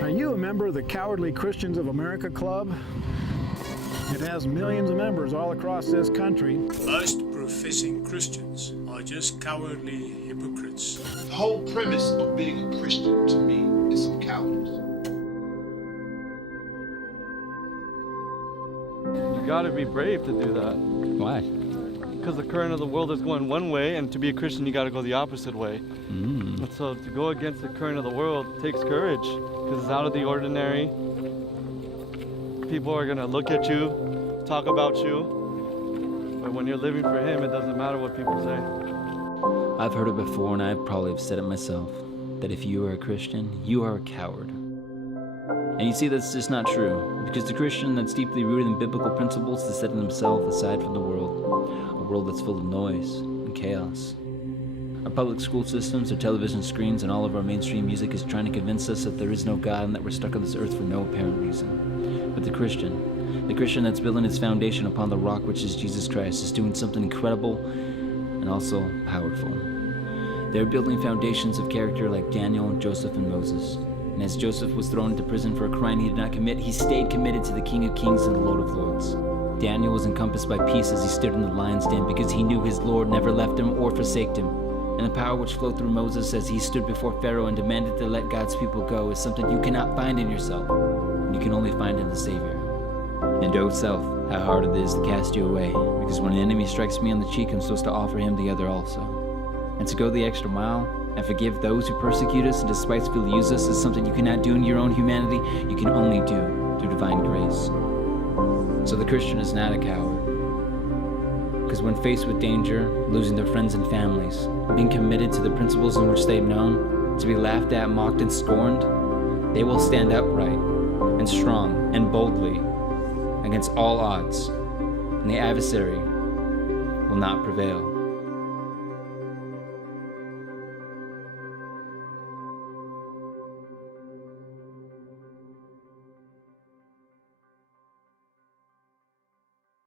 Are you a member of the Cowardly Christians of America Club? It has millions of members all across this country. Most professing Christians are just cowardly hypocrites. The whole premise of being a Christian to me is some cowardice. You gotta be brave to do that. Why? Because the current of the world is going one way, and to be a Christian, you gotta go the opposite way. And so to go against the current of the world takes courage, because it's out of the ordinary. People are gonna look at you, talk about you, but when you're living for Him, it doesn't matter what people say. I've heard it before, and I probably have said it myself, that if you are a Christian, you are a coward. And you see, that's just not true, because the Christian that's deeply rooted in biblical principles is setting himself aside from the world, a world that's full of noise and chaos. Our public school systems, our television screens, and all of our mainstream music is trying to convince us that there is no God and that we're stuck on this earth for no apparent reason. But the Christian that's building its foundation upon the rock, which is Jesus Christ, is doing something incredible and also powerful. They're building foundations of character like Daniel, Joseph, and Moses. And as Joseph was thrown into prison for a crime he did not commit, he stayed committed to the King of Kings and the Lord of Lords. Daniel was encompassed by peace as he stood in the lion's den because he knew his Lord never left him or forsaked him. And the power which flowed through Moses as he stood before Pharaoh and demanded to let God's people go is something you cannot find in yourself, and you can only find in the Savior. And O self, how hard it is to cast you away, because when an enemy strikes me on the cheek, I'm supposed to offer him the other also. And to go the extra mile and forgive those who persecute us and despitefully use us is something you cannot do in your own humanity, you can only do through divine grace. So the Christian is not a coward. Because when faced with danger, losing their friends and families, being committed to the principles in which they've known, to be laughed at, mocked, and scorned, they will stand upright and strong and boldly against all odds, and the adversary will not prevail.